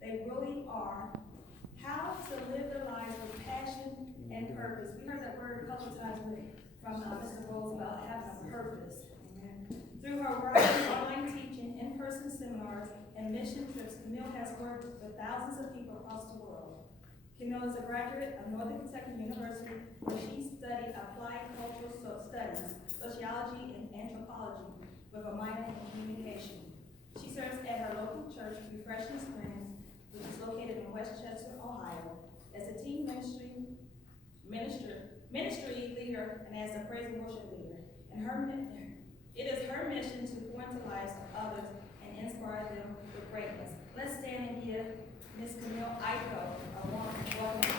they really are. How to live their lives with passion and purpose. We heard that word a couple of times from Mr. Rose about having a purpose. Amen. Through her work, online teaching, in-person seminars, and mission trips, Camille has worked with thousands of people across the world. Camille is a graduate of Northern Kentucky University, where she studied applied cultural studies, sociology, and anthropology, with a minor in communication. She serves at her local church, Refreshing Springs, which is located in Westchester, Ohio, as a teen ministry leader and as a praise and worship leader. It is her mission to pour into the lives of others and inspire them with greatness. Let's stand and give Ms. Camille Aiko a warm welcome.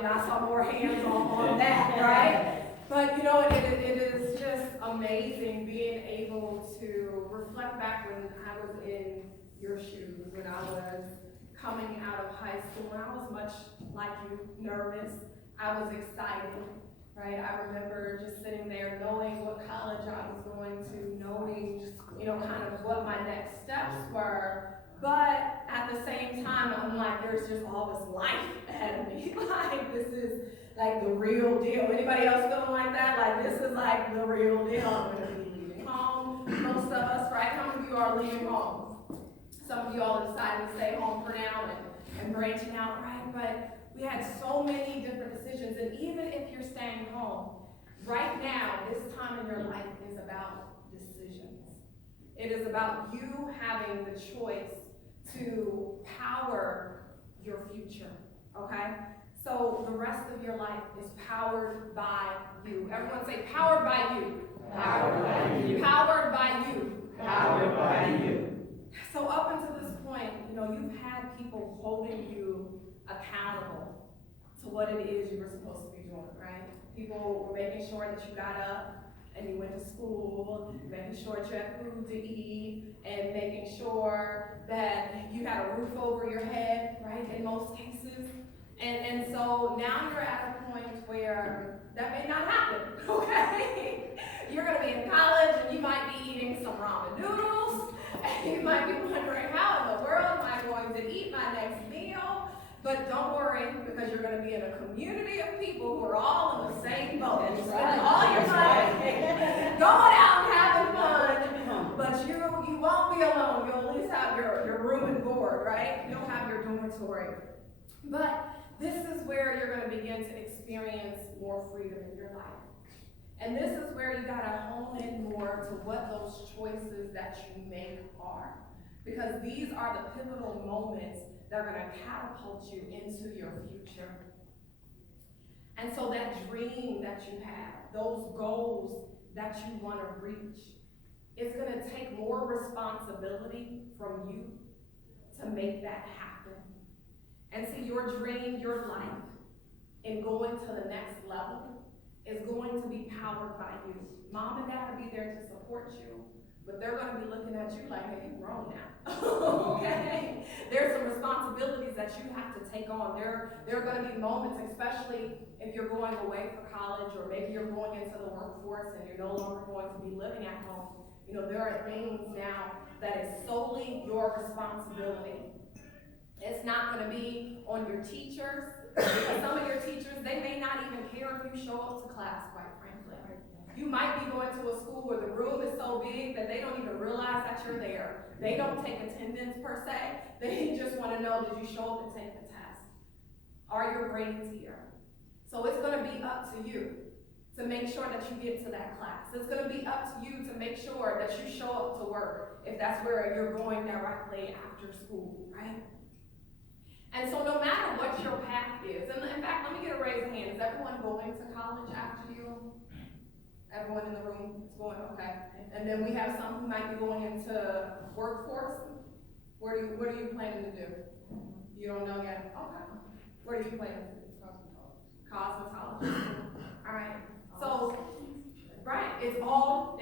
I saw more hands on that, right? But you know, it is just amazing being able to reflect back when I was in your shoes, when I was coming out of high school, and I was much like you, nervous. I was excited, right? I remember just sitting there knowing what college I was going to, knowing, you know, kind of what my next steps were. But at the same time, I'm like, there's just all this life ahead of me. Like, this is like the real deal. Anybody else feeling like that? Like, this is like the real deal. I'm going to be leaving home. Most of us, right? How many of you are leaving home? Some of you all have decided to stay home for now and branching out, right? But we had so many different decisions. And even if you're staying home, right now, this time in your life is about decisions. It is about you having the choice to power your future, okay? So the rest of your life is powered by you. Everyone say, powered by you. Powered by you. Powered by you. Powered by you. So up until this point, you know, you've had people holding you accountable to what it is you were supposed to be doing, right? People were making sure that you got up and you went to school, making sure you had food to eat, and making sure that you had a roof over your head, right, in most cases. And so now you're at a point where that may not happen, okay? You're gonna be in college and you might be eating some ramen noodles, and you might be wondering, how in the world am I going to eat my next meal? But don't worry, because you're going to be in a community of people who are all in the same boat. You spend all your time going out and having fun, but you won't be alone. You'll at least have your room and board, right? You'll have your dormitory. But this is where you're going to begin to experience more freedom in your life. And this is where you got to hone in more to what those choices that you make are. Because these are the pivotal moments that are going to catapult you into your future. And so that dream that you have, those goals that you want to reach, it's going to take more responsibility from you to make that happen. And see, your dream, your life, in going to the next level is going to be powered by you. Mom and dad will be there to support you, but they're going to be looking at you like, hey, you're grown now. Okay? There's some responsibilities that you have to take on. There are going to be moments, especially if you're going away for college, or maybe you're going into the workforce and you're no longer going to be living at home. You know, there are things now that is solely your responsibility. It's not going to be on your teachers, because some of your teachers, they may not even care if you show up to class, quite frankly. You might be going to a school where the room is so big that they don't even realize that you're there. They don't take attendance per se. They just want to know, did you show up and take the test? Are your grades here? So it's going to be up to you to make sure that you get to that class. It's going to be up to you to make sure that you show up to work if that's where you're going directly after school, right? And so no matter what your path is, and in fact, let me get a raise of hand. Is everyone going to college after you? Everyone in the room is going, okay. And then we have some who might be going into workforce. What are you planning to do? You don't know yet? Okay. Where do you plan? Cosmetology. All right. So, right, it's all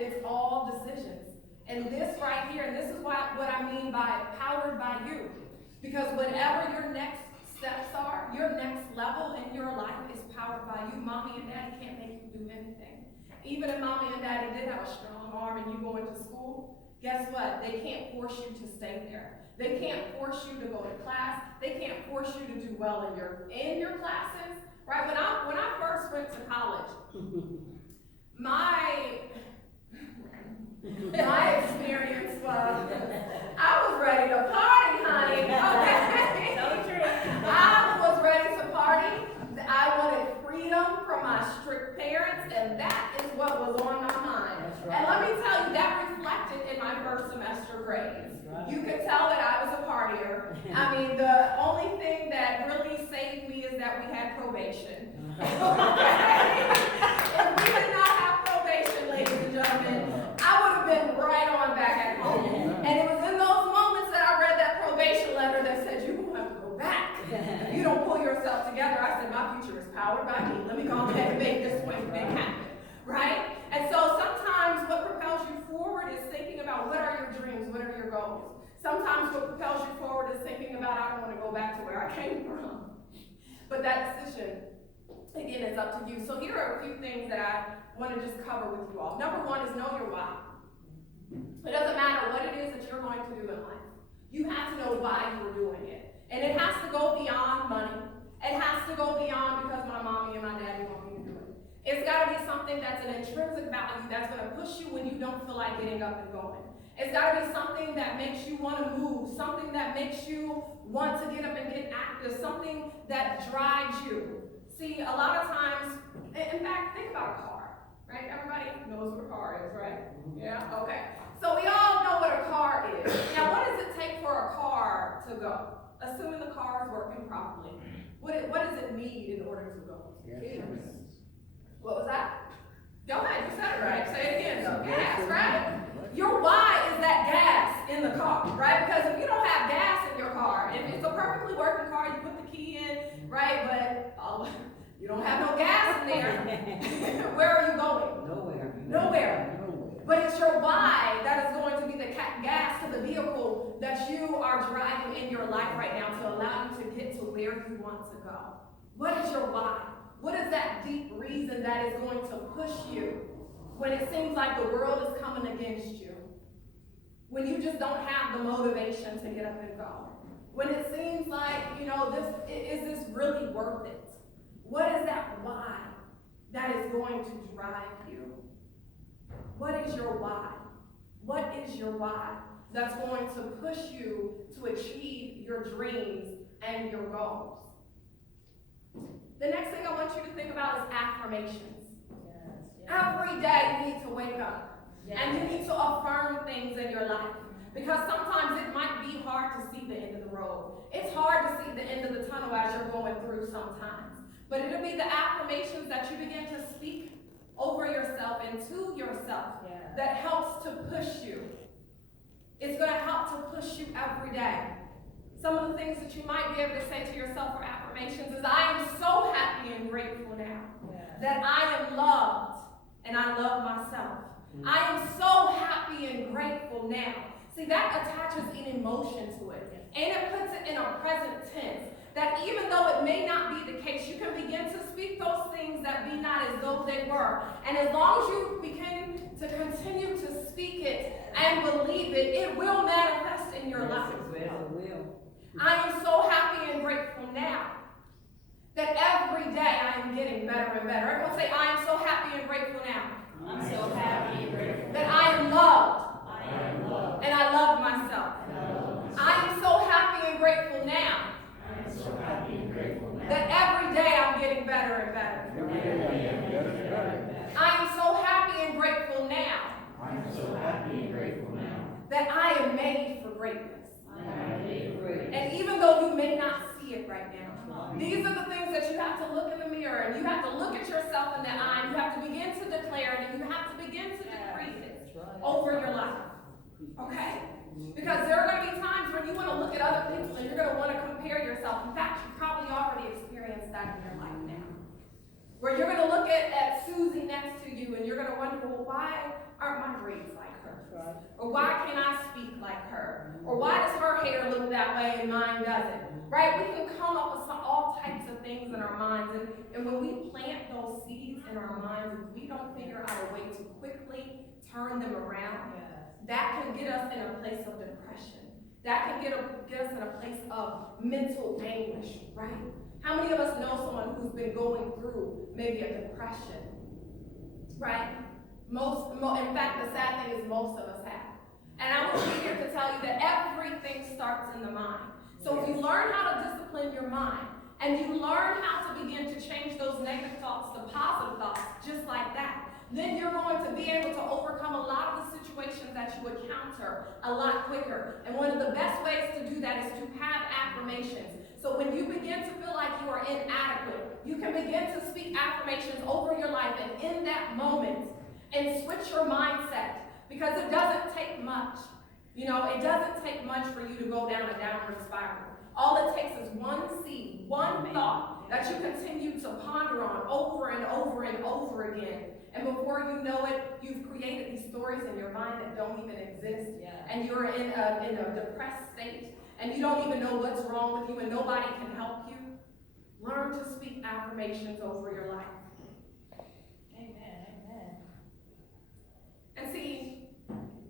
decisions. And this right here, and this is what I mean by powered by you. Because whatever your next steps are, your next level in your life is powered by you. Mommy and daddy can't make you do anything. Even if mommy and daddy did have a strong arm and you go into school, guess what? They can't force you to stay there. They can't force you to go to class. They can't force you to do well in your classes. Right? When I first went to college, my experience was I was ready to party, honey. Okay. Tell the truth. I was ready to party. I wanted freedom from my strict parents, and that is what was on my mind. That's right. And let me tell you, that reflected in my first semester grades. That's right. You could tell that I was a partier. I mean, the only thing that really saved me is that we had probation. If we did not have probation, ladies and gentlemen, I would have been right on back at home. And it was in those moments that I read that probation letter that said, you're going to have to go back. If you don't pull yourself together, I said, my future is powered by me. Let me go ahead and make this one thing happen. Right? And so sometimes what propels you forward is thinking about what are your dreams, what are your goals. Sometimes what propels you forward is thinking about, I don't want to go back to where I came from. But that decision, again, is up to you. So here are a few things that I want to just cover with you all. Number one is know your why. It doesn't matter what it is that you're going to do in life. You have to know why you are doing it. And it has to go beyond money. It has to go beyond because my mommy and my daddy want me to do it. It's got to be something that's an intrinsic value that's going to push you when you don't feel like getting up and going. It's got to be something that makes you want to move, something that makes you want to get up and get active, something that drives you. See, a lot of times, in fact, think about a car, right? Everybody knows what a car is, right? Yeah, okay. So we all know what a car is. Now, what does it take for a car to go? Assuming the car is working properly. What does it need in order to go? Yes. What was that? Go ahead, you said it right. Say it again, though. Gas, right? Your why is that gas in the car, right? Because if you don't have gas in your car, if it's a perfectly working car, you put the key in, right? But you don't have no gas in there. Where are you going? Nowhere. But it's your why that is going to be the gas to the vehicle that you are driving in your life right now to allow you to get to where you want to go. What is your why? What is that deep reason that is going to push you when it seems like the world is coming against you? When you just don't have the motivation to get up and go? When it seems like, is this really worth it? What is that why that is going to drive you? What is your why? What is your why that's going to push you to achieve your dreams and your goals? The next thing I want you to think about is affirmations. Every day you need to wake up and you need to affirm things in your life. Because sometimes it might be hard to see the end of the road. It's hard to see the end of the tunnel as you're going through sometimes. But it'll be the affirmations that you begin to speak over yourself and to yourself that helps to push you. It's going to help to push you every day. Some of the things that you might be able to say to yourself for affirmations is, I am so happy and grateful now that I am loved and I love myself. I am so happy and grateful now. See, that attaches an emotion to it. And it puts it in a present tense. That even though it may not be the case, you can begin to speak those things that be not as though they were. And as long as you begin to continue to speak it and believe it, it will manifest in your life. I am so happy and grateful now that every day I am getting better and better. Everyone say, I am so happy and grateful now. I'm so happy and grateful. That I am loved. I am loved. And I love myself. I am so happy and grateful now. So happy and grateful now. That every day I'm getting better and better. Every day I'm getting better and better. I am so happy and grateful now. I'm so happy and grateful now. That I am made for greatness. I am made for greatness. And even though you may not see it right now, these are the things that you have to look in the mirror and you have to look at yourself in the eye and you have to begin to declare it and you have to begin to decree it over your life. Okay? Because there are going to be times when you want to look at other people and you're going to want to compare yourself. In fact, you probably already experienced that in your life now. Where you're going to look at Susie next to you and you're going to wonder, well, why aren't my braids like her? Or why can't I speak like her? Or why does her hair look that way and mine doesn't? Right? We can come up with all types of things in our minds. And when we plant those seeds in our minds, if we don't figure out a way to quickly turn them around, that can get us in a place of depression. That can get us in a place of mental anguish, right? How many of us know someone who's been going through maybe a depression, right? In fact, the sad thing is most of us have. And I will be here to tell you that everything starts in the mind. So if you learn how to discipline your mind, and you learn how to begin to change those negative thoughts to positive thoughts, just like that, then you're going to be able to overcome a lot of the situations that you encounter a lot quicker. And one of the best ways to do that is to have affirmations. So when you begin to feel like you are inadequate, you can begin to speak affirmations over your life and in that moment and switch your mindset, because it doesn't take much. You know, it doesn't take much for you to go down a downward spiral. All it takes is one seed, one thought that you continue to ponder on over and over and over again. And before you know it, you've created these stories in your mind that don't even exist. And you're in a depressed state. And you don't even know what's wrong with you and nobody can help you. Learn to speak affirmations over your life. Amen. And see,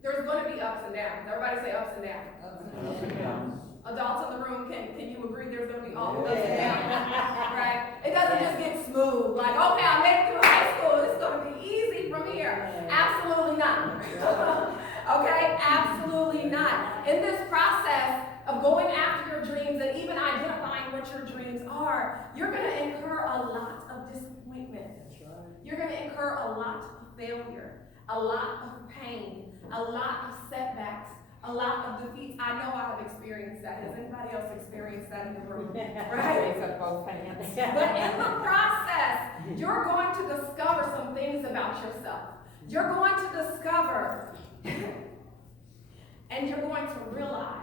there's going to be ups and downs. Everybody say ups and downs. Ups and downs. Adults in the room, can you agree there's going to be all ups and downs, right? It doesn't just get smooth, like, okay, I made it through high school, it's going to be easy from here. Absolutely not. Okay? Absolutely not. In this process of going after your dreams and even identifying what your dreams are, you're going to incur a lot of disappointment. You're going to incur a lot of failure, a lot of pain, a lot of setbacks, a lot of defeats. I know I have experienced that. Has anybody else experienced that in the room? Right? But in the process, you're going to discover some things about yourself. You're going to discover and you're going to realize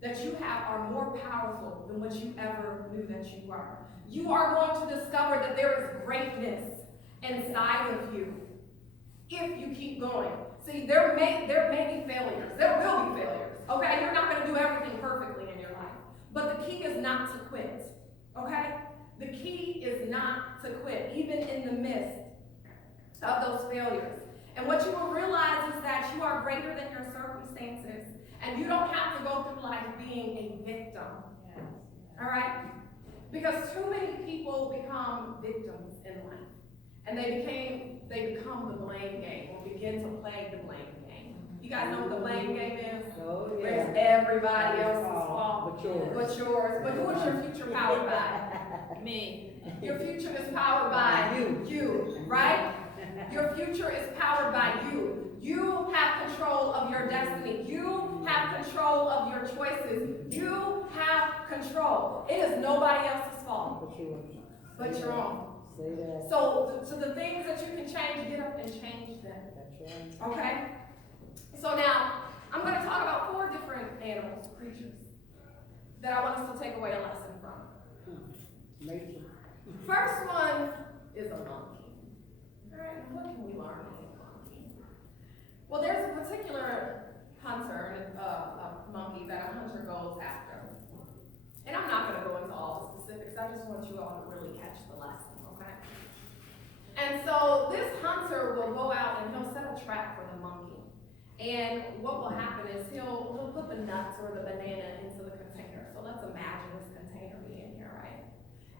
that you are more powerful than what you ever knew that you were. You are going to discover that there is greatness inside of you if you keep going. See, there may be failures. There will be failures. Okay? You're not going to do everything perfectly in your life. But the key is not to quit. Okay? The key is not to quit, even in the midst of those failures. And what you will realize is that you are greater than your circumstances. And you don't have to go through life being a victim. All right? Because too many people become victims in life. And they become the blame game, or begin to play the blame game. You guys know what the blame game is? Oh, yeah. Where it's everybody else's fault But yours. but yours. But who is your future powered by? Me. Your future is powered by you, right? Your future is powered by you. You have control of your destiny. You have control of your choices. You have control. It is nobody else's fault but your own. Say that. So the things that you can change, get up and change them. That's right. Okay? So now, I'm going to talk about 4 different animals, creatures, that I want us to take away a lesson from. Nature. First one is a monkey. All right, what can we learn from a monkey? Well, there's a particular hunter, a monkey that a hunter goes after. And I'm not going to go into all the specifics. I just want you all to really catch the lesson, okay? And so this hunter will go out and he'll set a trap for the monkey. And what will happen is he'll put the nuts or the banana into the container. So let's imagine this container being here, right?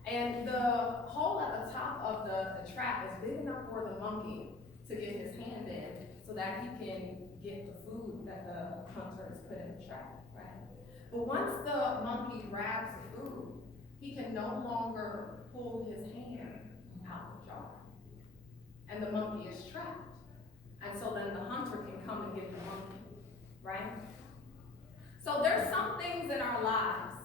And the hole at the top of the trap is big enough for the monkey to get his hand in so that he can get the food that the hunter has put in the trap, right? But once the monkey grabs the food, he can no longer pull his hand out the jar. And the monkey is trapped. And so then the hunter can come and get the monkey, right? So there's some things in our lives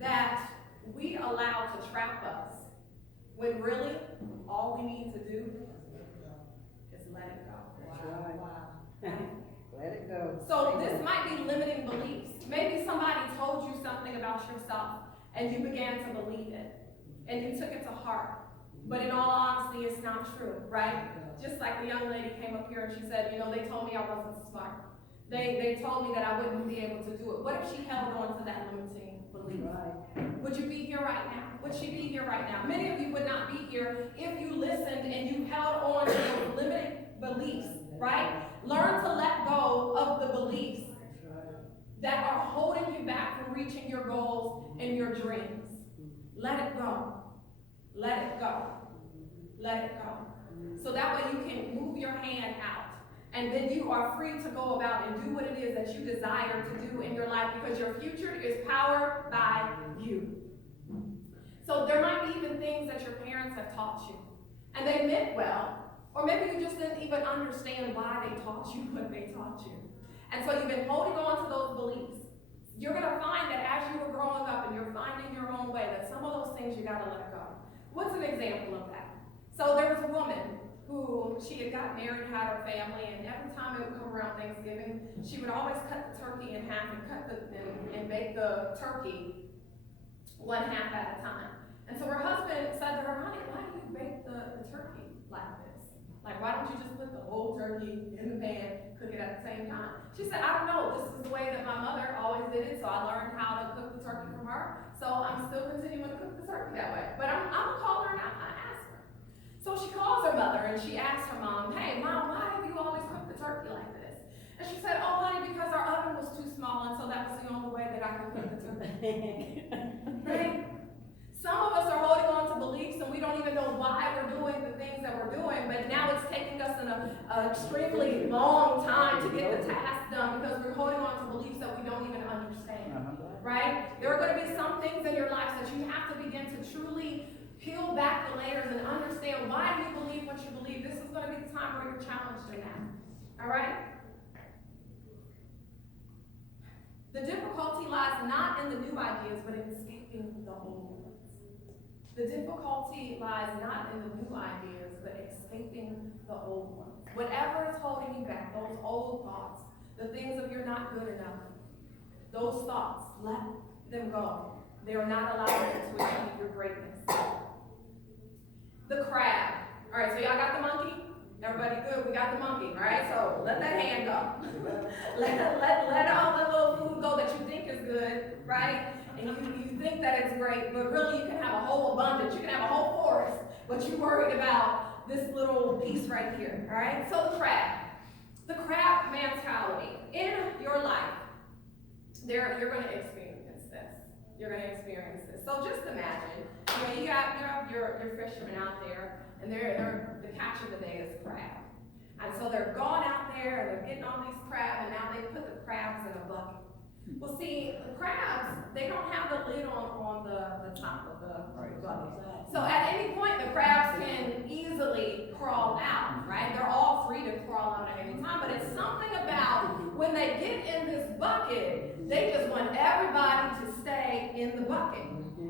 that we allow to trap us when really all we need to do is let it go. That's right. Let it go. So this might be limiting beliefs. Maybe somebody told you something about yourself and you began to believe it and you took it to heart. But in all honesty, it's not true, right? Just like the young lady came up here and she said, you know, they told me I wasn't smart. They told me that I wouldn't be able to do it. What if she held on to that limiting belief? Right. Would you be here right now? Would she be here right now? Many of you would not be here if you listened and you held on to those limiting beliefs, right? Learn to let go of the beliefs that are holding you back from reaching your goals and your dreams. Let it go. Let it go. Let it go. So that way you can move your hand out. And then you are free to go about and do what it is that you desire to do in your life, because your future is powered by you. So there might be even things that your parents have taught you, and they meant well, or maybe you just didn't even understand why they taught you what they taught you. And so you've been holding on to those beliefs. You're going to find that as you were growing up and you're finding your own way, that some of those things you got to let go. What's an example of that? So there was a woman who, she had got married, had her family, and every time it would come around Thanksgiving, she would always cut the turkey in half and bake the turkey one half at a time. And so her husband said to her, honey, why do you bake the turkey like this? Like, why don't you just put the whole turkey in the pan, cook it at the same time? She said, I don't know, this is the way that my mother always did it, so I learned how to cook the turkey from her, so I'm still continuing to cook the turkey that way. But I'm gonna call her and I'm gonna ask her. So she calls her mother and she asks her mom, hey mom, why have you always cooked the turkey like this? And she said, oh honey, because our oven was too small, and so that was the only way that I could cook the turkey. Right? Some of us are holding on to beliefs and we don't even know why we're doing the things that we're doing, but now it's taking us an extremely long time to get the task done because we're holding on to beliefs that we don't even understand. Right? There are going to be some things in your life that you have to begin to truly peel back the layers and understand why you believe what you believe. This is going to be the time where you're challenged in that. All right? The difficulty lies not in the new ideas, but in escaping the old ones. The difficulty lies not in the new ideas, but escaping the old ones. Whatever is holding you back, those old thoughts, the things of you're not good enough, those thoughts, let them go. They are not allowing you to achieve your greatness. The crab. All right, so y'all got the monkey? Everybody good? We got the monkey, all right? So let that hand go. let all the little food go that you think is good, right? And you think that it's great, but really you can have a whole abundance. You can have a whole forest, but you're worried about this little piece right here, all right? So the crab mentality in your life, you're going to experience this. You're going to experience this. So just imagine, you got your fishermen out there, and they're the catch of the day is crab. And so they're going out there and they're getting all these crabs, and now they put the crabs in a bucket. Well, see, the crabs, they don't have the lid on the top of the bucket. So at any point, the crabs can easily crawl out, right? They're all free to crawl out at any time, but it's something about when they get in this bucket, they just want everybody to stay in the bucket.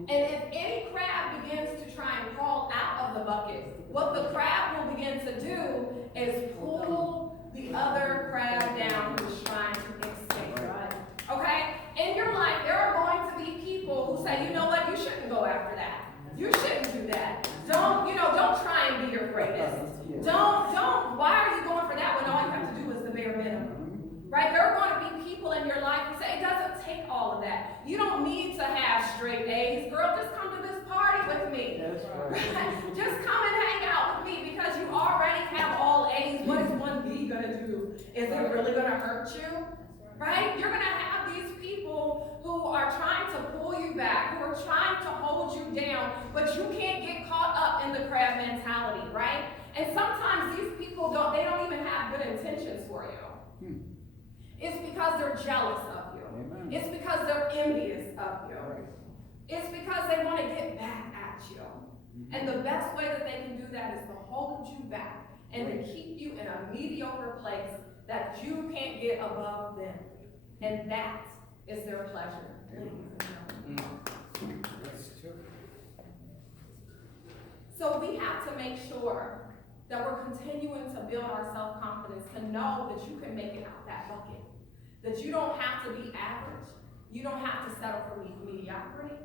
And if any crab begins to try and crawl out of the bucket, what the crab will begin to do is pull the other crab down who's trying to escape. Right? Okay? In your life, there are going to be people who say, you know what, you shouldn't go after that. You shouldn't do that. Don't try and be your greatest. Why are you going for that when all you have to do is the bare minimum? Right? There are going to be people in your life who say, it doesn't take all of that. You don't need to have straight A's. Girl, just come to this party with me. That's right. Just come and hang out with me because you already have all A's. What is 1B going to do? Is it really going to hurt you? Right? You're going to have these people who are trying to pull you back, who are trying to hold you down, but you can't get caught up in the crab mentality, right? And sometimes these people don't even have good intentions for you. It's because they're jealous of you. Amen. It's because they're envious of you. It's because they want to get back at you. And the best way that they can do that is to hold you back and to keep you in a mediocre place that you can't get above them. And that is their pleasure. So we have to make sure that we're continuing to build our self-confidence, to know that you can make it out that bucket. That you don't have to be average. You don't have to settle for mediocrity.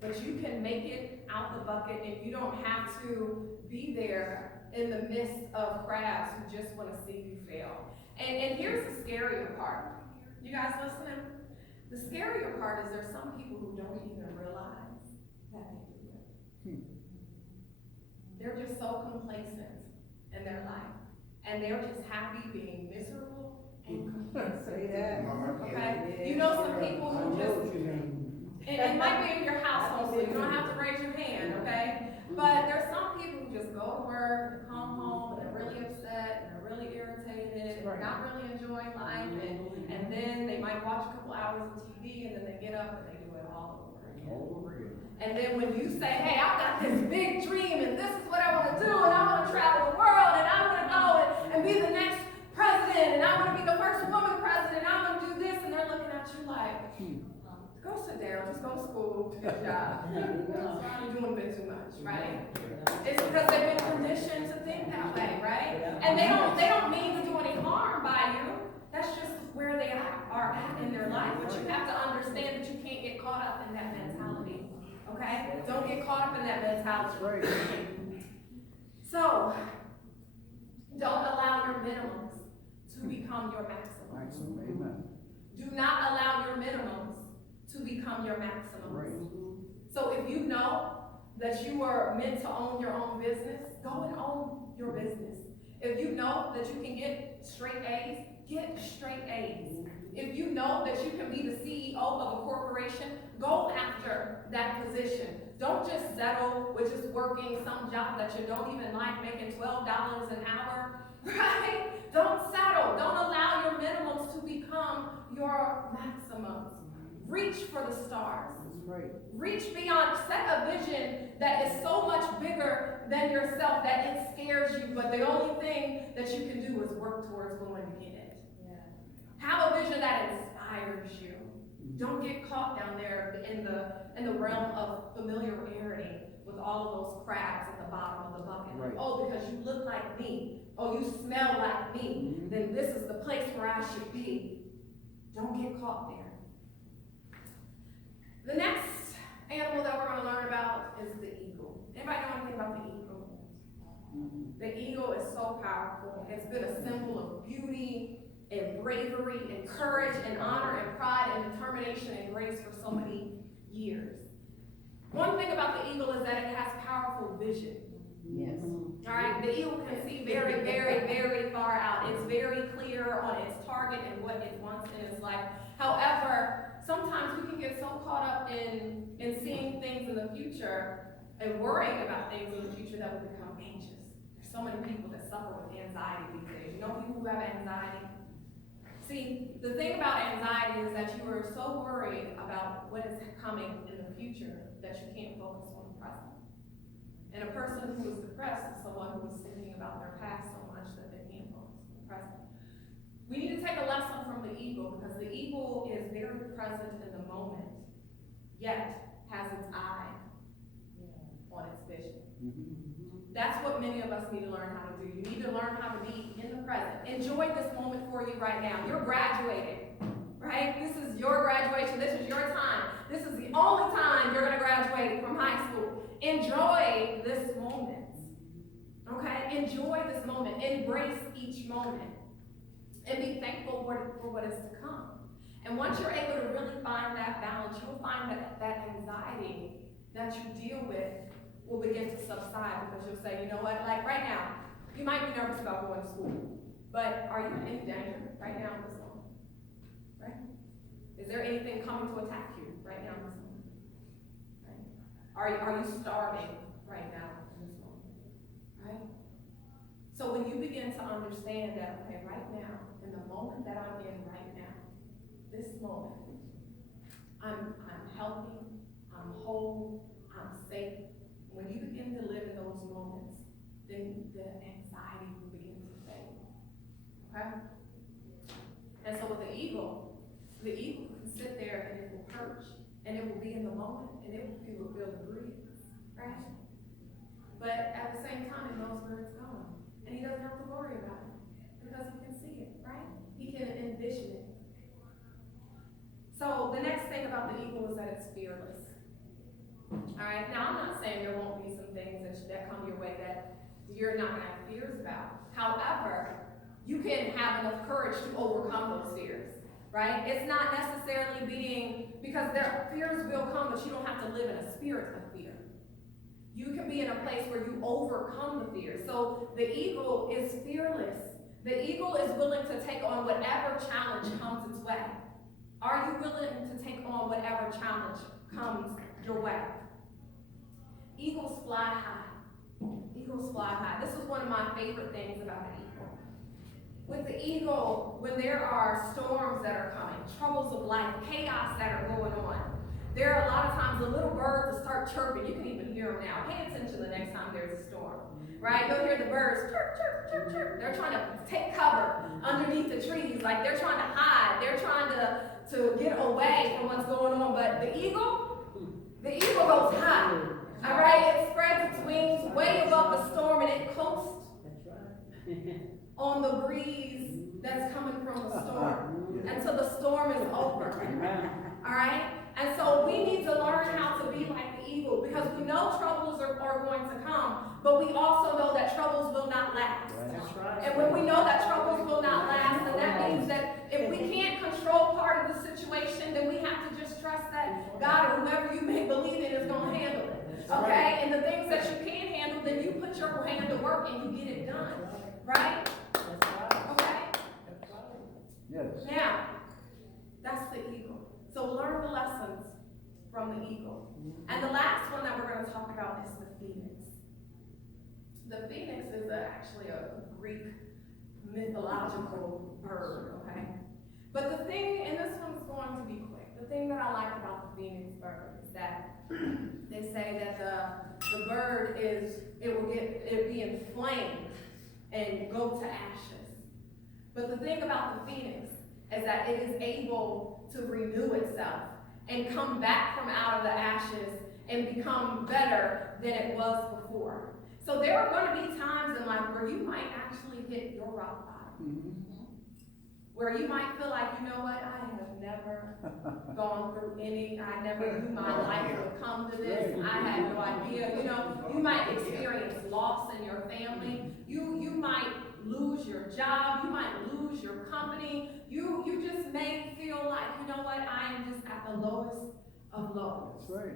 But you can make it out the bucket, and you don't have to be there in the midst of crowds who just want to see you fail. And here's the scarier part. You guys listening? The scarier part is there's some people who don't even realize that they do it. They're just so complacent in their life. And they're just happy being miserable and complacent. Say that. Okay? You know some people I who know just, what you mean. and it might be in your household, so you don't have to raise your hand, okay? But there's some people who just go to work and come home and they're really upset and they're really irritated and they're not really enjoying life, and then they might watch a couple hours of TV and then they get up and they do it all over again. All over again. And then when you say, hey, I've got this big dream and this is what I want to do and I want to travel the world and I want to go and be the next president and I want to be the first woman president and I want to do this, and they're looking at you like, go sit down, just go to school, get a job. You're doing a bit too much, right? It's because they've been conditioned to think that way, right? And they don't mean to do any harm by you. That's just where they are at in their life. But you have to understand that you can't get caught up in that mentality. Okay? Don't get caught up in that mentality. So, don't allow your minimums to become your maximums. Amen. Do not allow your minimums to become your maximums. So if you know that you are meant to own your own business, go and own your business. If you know that you can get straight A's, get straight A's. If you know that you can be the CEO of a corporation, go after that position. Don't just settle with just working some job that you don't even like, making $12 an hour, right? Don't settle. Don't allow your minimums to become your maximums. Reach for the stars. Reach beyond, set a vision that is so much bigger than yourself that it scares you, but the only thing that you can do is work towards going to get it. Have a vision that inspires you. Don't get caught down there in the realm of familiarity with all of those crabs at the bottom of the bucket. Right. Oh, because you look like me. Oh, you smell like me. Then this is the place where I should be. Don't get caught there. The next animal that we're going to learn about is the eagle. Anybody know anything about the eagle? The eagle is so powerful. It's been a symbol of beauty and bravery and courage and honor and pride and determination and grace for so many years. One thing about the eagle is that it has powerful vision. Yes. All right, the eagle can see very, very, very far out. It's very clear on its target and what it wants in its life. However, sometimes we can get so caught up in seeing things in the future and worrying about things in the future that we become anxious. There's so many people that suffer with anxiety these days. You know people who have anxiety? See, the thing about anxiety is that you are so worried about what is coming in the future that you can't focus on the present. And a person who is depressed is someone who is thinking about their past so much that they can't focus on the present. We need to take a lesson from the eagle, because the eagle is very present in the moment, yet has its eye on its vision. That's what many of us need to learn how to do. You need to learn how to be in the present. Enjoy this moment for you right now. You're graduating, right? This is your graduation. This is your time. This is the only time you're going to graduate from high school. Enjoy this moment, okay? Enjoy this moment. Embrace each moment. And be thankful for what is to come. And once you're able to really find that balance, you'll find that anxiety that you deal with will begin to subside, because you'll say, you know what, like right now, you might be nervous about going to school, but are you in any danger right now in this moment? Right? Is there anything coming to attack you right now in this moment? Right? Are you starving right now in this moment? Right? So when you begin to understand that, okay, right now, in the moment that I'm in right now, this moment, I'm healthy, I'm whole, I'm safe. When you begin to live in those moments, then the anxiety will begin to fade. Okay? And so with the eagle can sit there and it will perch, and it will be in the moment, and it will feel the breeze, right? But at the same time, it knows where it's going. And he doesn't have to worry about it because he can see it, right? He can envision it. So the next thing about the eagle is that it's fearless. All right, now I'm not saying there won't be some things that come your way that you're not gonna have fears about. However, you can have enough courage to overcome those fears, right? It's not necessarily because their fears will come, but you don't have to live in a spirit of fear. You can be in a place where you overcome the fear. So the eagle is fearless. The eagle is willing to take on whatever challenge comes its way. Are you willing to take on whatever challenge comes your way? Eagles fly high. Eagles fly high. This is one of my favorite things about an eagle. With the eagle, when there are storms that are coming, troubles of life, chaos that are going on, there are a lot of times the little birds will start chirping. You can even hear them now. Pay attention the next time there's a storm, right? You'll hear the birds chirp, chirp, chirp, chirp. They're trying to take cover underneath the trees. Like they're trying to hide. They're trying to get away from what's going on. But the eagle goes high. All right? It spreads its wings way above the storm and it coasts on the breeze that's coming from the storm until the storm is over. All right? And so we need to learn how to be like the eagle because we know troubles are going to come, but we also know that troubles will not last. That's right. And when we know that troubles will not last, then that means that if we can't control part of the situation, then we have to just trust that God or whoever you may believe in is going to handle it. Okay? And the things that you can't handle, then you put your hand to work and you get it done. Right? Okay? Yes. Now, that's the eagle. So learn the lessons from the eagle. And the last one that we're going to talk about is the phoenix. The phoenix is actually a Greek mythological bird, okay? But the thing, and this one's going to be quick, the thing that I like about the phoenix bird is that they say that the bird it'll be inflamed and go to ashes. But the thing about the phoenix is that it is able to renew itself and come back from out of the ashes and become better than it was before. So there are going to be times in life where you might actually hit your rock bottom. Where you might feel like, you know what, I have never gone through I never knew my life would come to this. I had no idea. You know, you might experience loss in your family. You might lose your job. You might lose your company. You just may feel like, you know what, I am just at the lowest of lows. That's right.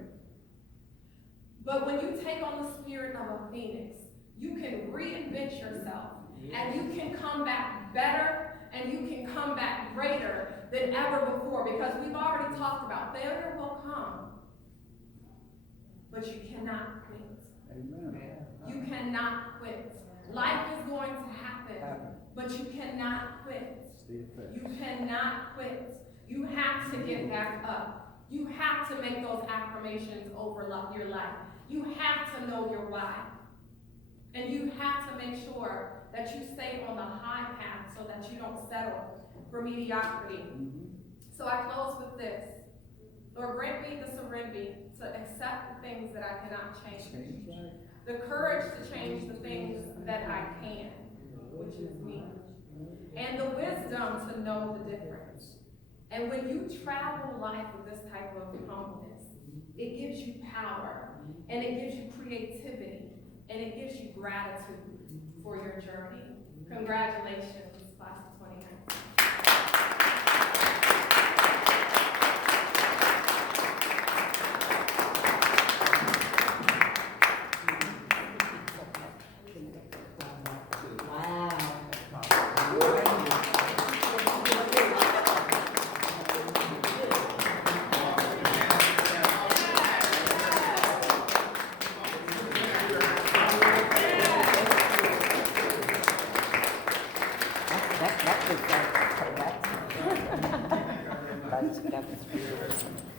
But when you take on the spirit of a phoenix, you can reinvent yourself and you can come back better and you can come back greater than ever before because we've already talked about failure will come, but you cannot quit. Amen. You cannot quit. Life is going to happen, but you cannot quit. You cannot quit. You have to get back up. You have to make those affirmations over your life. You have to know your why. And you have to make sure that you stay on the high path so that you don't settle for mediocrity. So I close with this. Lord, grant me the serenity to accept the things that I cannot change. The courage to change the things that I can, which is me. And the wisdom to know the difference. And when you travel life with this type of humbleness, it gives you power, and it gives you creativity, and it gives you gratitude for your journey. Congratulations, class of 2019. That was beautiful.